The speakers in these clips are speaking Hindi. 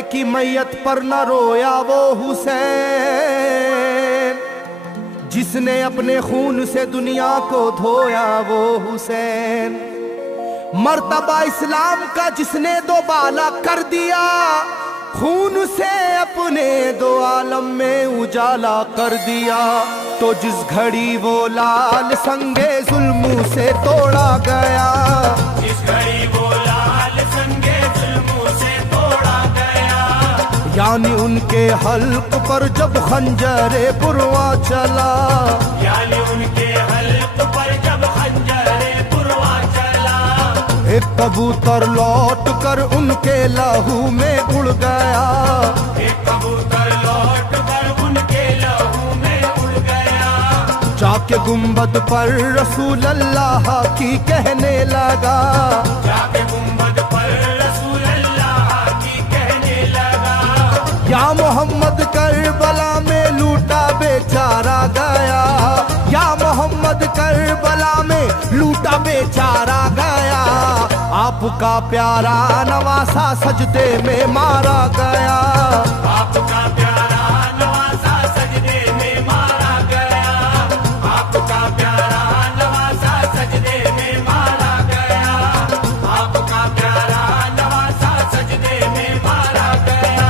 बेटे की मैयत पर न रोया वो हुसैन, जिसने अपने खून से दुनिया को धोया वो हुसैन। मर्तबा इस्लाम का जिसने दोबाला कर दिया, खून से अपने दो आलम में उजाला कर दिया। तो जिस घड़ी वो लाल संगे जुल्मों से तोड़ा गया, जिस घड़ी वो लाल संगे जुल्मों से तोड़ा गया, यानी उनके हल्क पर जब खंजरे पुरवा चला, यानी उनके हल्क पर जब खंजरे पुरवा चला, एक कबूतर लौट कर उनके लहू में उड़ गया, एक कबूतर लौट कर उनके लहू में उड़ गया, जाके गुंबद पर रसूल अल्लाह की कहने लगा, जाके गुंबद पर रसूल अल्लाह की कहने लगा, या मोहम्मद करबला में लूटा बेचारा गया, या मोहम्मद करबला में लूटा बेचारा गया। आपका प्यारा नवासा सजदे में मारा गया, आपका प्यारा नवासा सजदे में मारा गया, आपका प्यारा नवासा सजदे में मारा गया, आपका प्यारा नवासा सजदे में मारा गया।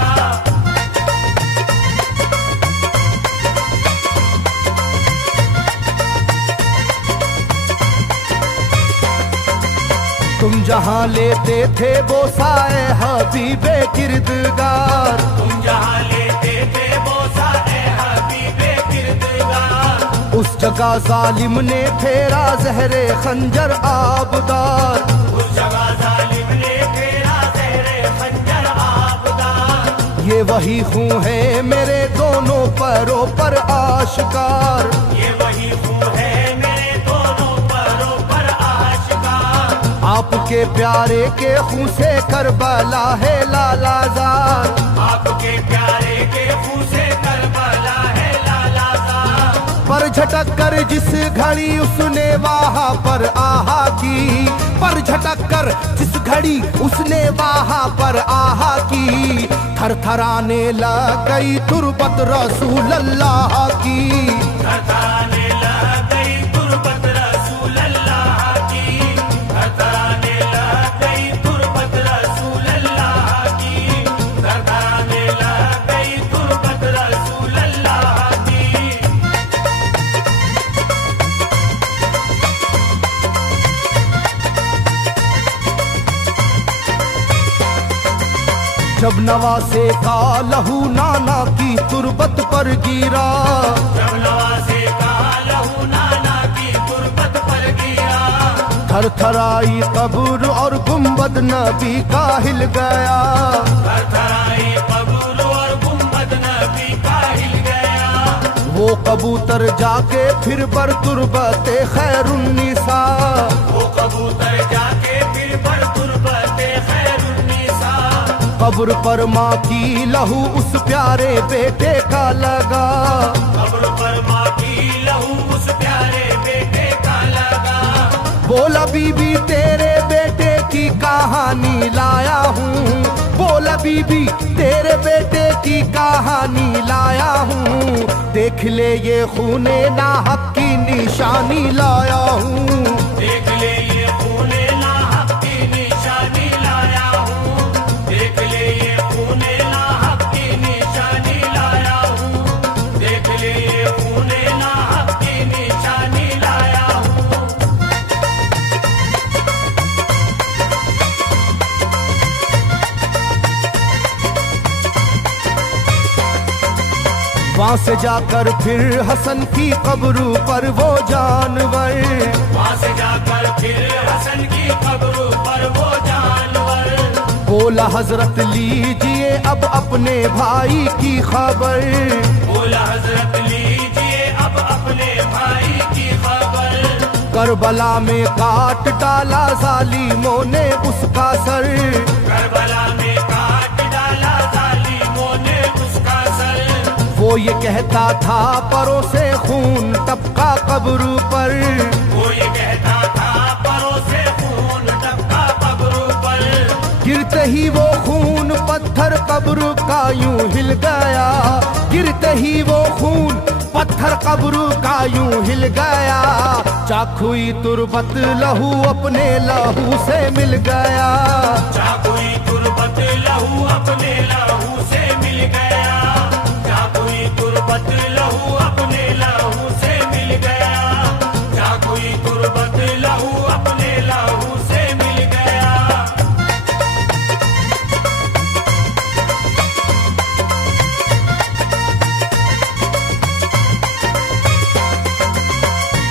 तुम जहाँ लेते थे बोसाए हबीबे किरदगार, तुम जहाँ लेते थे बोसा ए हबीबे किरदगार, उस जगह जालिम ने फेरा जहरे खंजर आबदार, उस जगह जालिम ने फेरा जहरे खंजर आबदार। ये वही खून है मेरे दोनों पैरों पर आशिकार, ये वही खून है मेरे दोनों पैरों पर आशिकार। आपके प्यारे के खून से करबला है लालाजार, आपके प्यारे के खून से करबला है लालाजार। पर झटक कर जिस घड़ी उसने वहाँ पर आहा की, पर झटक कर जिस घड़ी उसने वहाँ पर आहा की, थरथराने लग गई तुरबत रसूल अल्लाह की, थरथराने लग गई तुरबत रसूल अल्लाह की, थरथराने लग गई तुरबत रसूल अल्लाह की, थरथराने लग गई तुरबत रसूल अल्लाह की। जब नवासे का लहू नाना की तुरबत पर गिरा, जब नवासे का लहू नाना की तुरबत पर गिरा, थरथराई कब्र और गुंबद नबी का हिल गया, थरथराई कब्र और गुंबद नबी का हिल गया। वो कबूतर जाके फिर पर तुरबते खैरुन्निसा, वो कबूतर जाके फिर पर तुरबते खैरुन्निसा, कब्र पर माँ की लहू उस प्यारे बेटे का लगा, कब्र पर माँ की लहू उस प्यारे बेटे का लगा। बोला बीबी तेरे बेटे की कहानी लाया हूँ, बोला बीबी तेरे बेटे की कहानी लाया हूँ, देख ले ये खूने नाहक की निशानी लाया हूँ, देख ले ये खूने नाहक की निशानी लाया हूँ, देख ले ये खूने नाहक की निशानी लाया हूँ, देख ले ये खूने नाहक की निशानी लाया हूँ। वहाँ से जाकर फिर हसन की कब्र पर वो जानवर, वहाँ से जाकर फिर हसन की कब्र पर वो जानवर, बोला हजरत लीजिए अब अपने भाई की खबर, बोला हजरत लीजिए अब अपने भाई की खबर। करबला में काट डाला जालिमों ने उसका सर, करबला में काट डाला जालिमों ने उसका सर। वो ये कहता था परों से खून टपका कब्र पर, वो ये कहता था परों से खून टपका कब्र पर। गिरते गिरते ही वो खून पत्थर कब्र का यूं हिल गया, गिरते ही वो खून पत्थर कब्र का यूं हिल गया। चाकुई तुरबत लहू अपने लहू से मिल गया, चाकुई तुरबत लहू अपने लहू से मिल गया, चाकुई तुरबत लहू अपने लहू से मिल गया, चाकुई तुरबत लहू अपने लहू से मिल गया।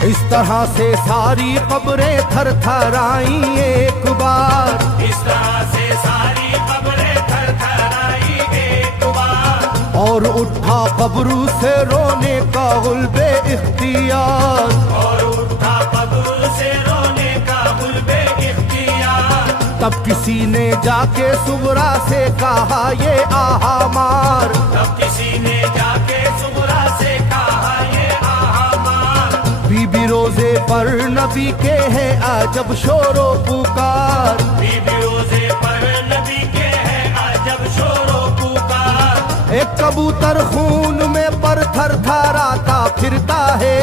इस तरह से सारी कब्रें थर थराई एक बार, इस तरह से सारी कब्रें थर थराई एक बार, और उठा कब्र से रोने का गुल्बे इख्तियार, और उठा कब्र से रोने का गुल्बे इख्तियार। तब किसी ने जाके सुगरा से कहा ये आहा मार, तब किसी ने जाके सुगरा से कहा ये आहा मार। बीबी रोजे पर नबी के हैं अजब शोरो पुकार, बीबी रोजे पर नबी के हैं अजब शोरो पुकार। एक कबूतर खून में पर थर थराता फिरता है,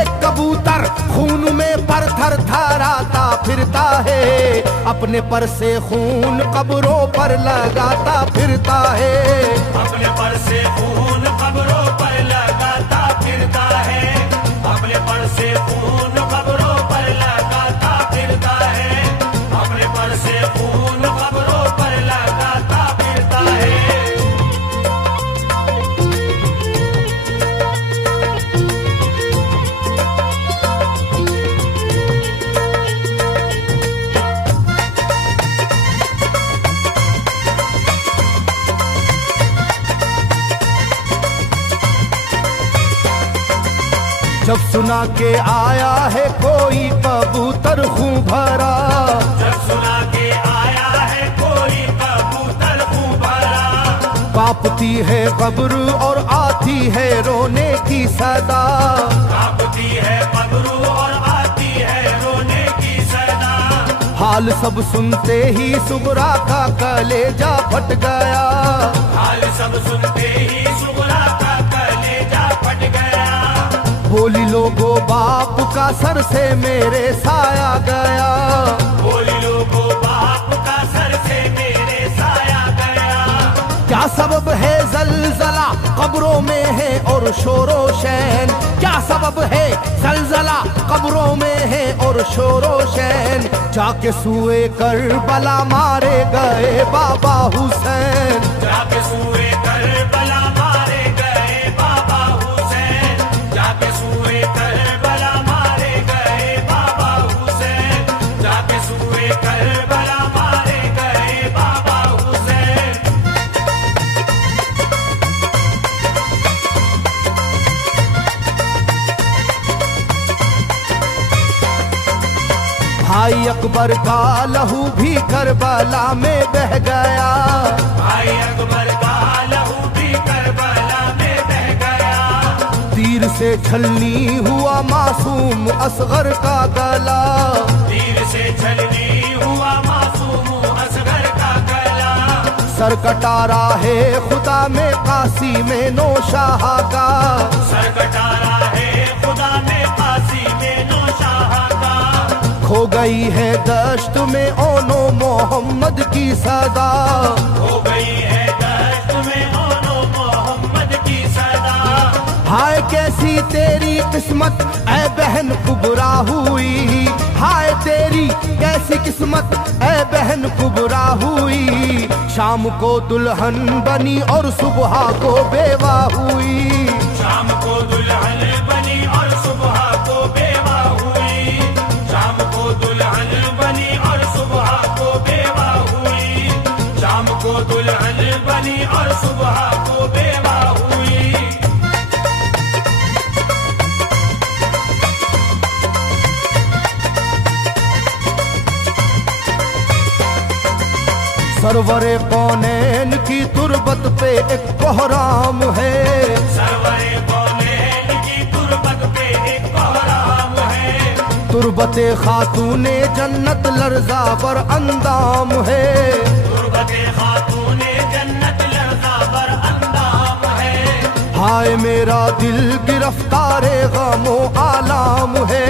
एक कबूतर खून में पर थर थराता फिरता है, अपने पर से खून कब्रों पर लगाता फिरता है, अपने पर से खून कब्रों पर लगाता फिरता है, अपने पर से खून कब्रों पर लगाता फिरता है, अपने पर से खून कब्रों पर लगाता फिरता है। जब सुना के आया है कोई कबूतर खूं भरा, जब सुना के आया है कोई कबूतर खूं भरा, कांपती है कब्र और आती है रोने की सदा, कांपती है कब्र और आती है रोने की सदा। हाल सब सुनते ही सुगरा का कलेजा फट गया, हाल सब सुनते ही सुगरा का कलेजा फट गया। बोली लोगो बाप का सर से मेरे साया गया, बोली लोगो बाप का सर से मेरे साया गया। क्या सबब है जलजला कब्रों में है और शोरो शैन, क्या सबब है जलजला कब्रों में है और शोरो शैन। जाके सुए करबला मारे गए बाबा हुसैन, जाके सुए करबला मारे गए बाबा हुसैन, जाके सुए करबला मारे गए बाबा हुसैन, जाके सुए करबला मारे गए बाबा हुसैन। भाई अकबर का लहू भी करबला में बह गया, भाई अकबर का लहू भी करबला में बह गया। तीर से छलनी हुआ मासूम असगर का गला, तीर से छलनी हुआ मासूम असगर का गला। सर कटारा है खुदा में काशी में नौशाह का, सर कटारा है खुदा में काशी में नौशाह का। खो गई है दश्त में ओनो मोहम्मद की सदा, हो गई है दश्त में ओनो मोहम्मद की सदा। हाय कैसी तेरी किस्मत ऐ बहन कुबरा हुई, हाय तेरी कैसी किस्मत ऐ बहन कुबरा हुई। शाम को दुल्हन बनी और सुबह को बेवा हुई, शाम को दुल्हन बनी और सुबह को बेवा हुई, शाम को दुल्हन बनी और सुबह को बेवा हुई, शाम को दुल्हन बनी और सुबह को बेवा हुई। सरवरे कौनैन की तुरबत पे एक कोहराम है, सरवरे कौनैन की तुरबत पे एक कोहराम है। तुरबते खातूने जन्नत लर्जा पर अंदाम है, तुरबत के खातूने जन्नत लहज़ा बर अंदाम है। हाय मेरा दिल गिरफ्तारे गमो आलाम है।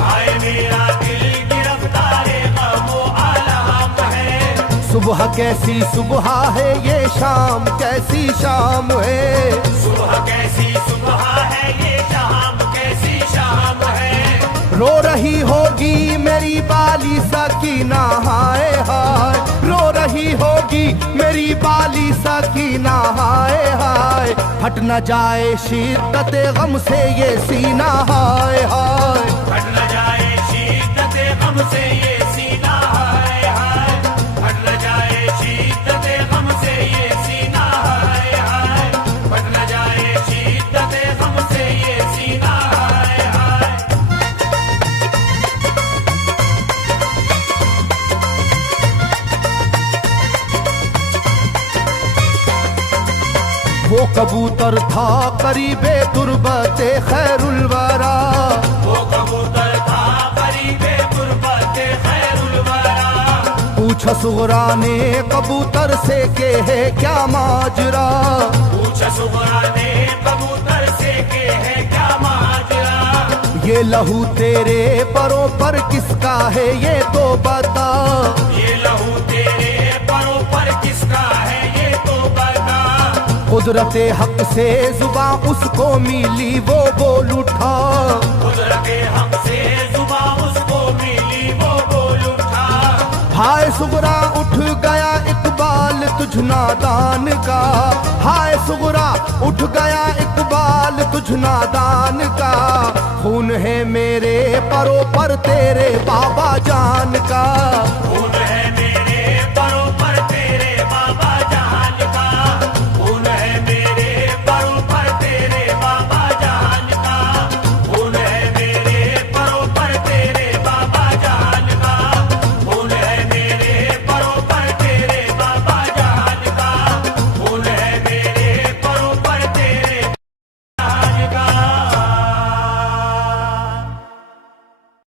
हाय मेरा दिल गिरफ्तारे गमो आलाम है। सुबह कैसी सुबह है ये शाम कैसी शाम है। सुबह कैसी सुबह है ये शाम कैसी शाम है। रो रही होगी मेरी बाली सकीना हाय हाय। रो रही होगी मेरी बाली सकीना हाय हाय। हट न जाए शिद्दत गम से ये सीना हाय हाय। हट न जाए शिद्दत गम से ये सीना हाय हाय। हट न जाए शिद्दत गम से ये सीना हाय हाय। हट न जाए शिद्दत गम से ये सीना हाय हाय। वो कबूतर था करीबे तुरबते खैरुल वरा। वो कबूतर था करीबे तुरबते खैरुल वरा। पूछा सुगरा ने कबूतर से के है क्या माजरा। पूछा सुगरा ने कबूतर से के है क्या माजरा। ये लहू तेरे परों पर किसका है ये तो बता। ये लहू तेरे परों पर किसका है ये तो बता। कुदरते हक से जुबां उसको मिली वो बोल उठा। कुदरते हक से जुबां उसको मिली वो बोल उठा। हाय सुगरा उठ गया इकबाल तुझ नादान का। हाय सुगरा उठ गया इकबाल तुझ नादान का। खून है मेरे परों पर तेरे बाबा जान का। खून है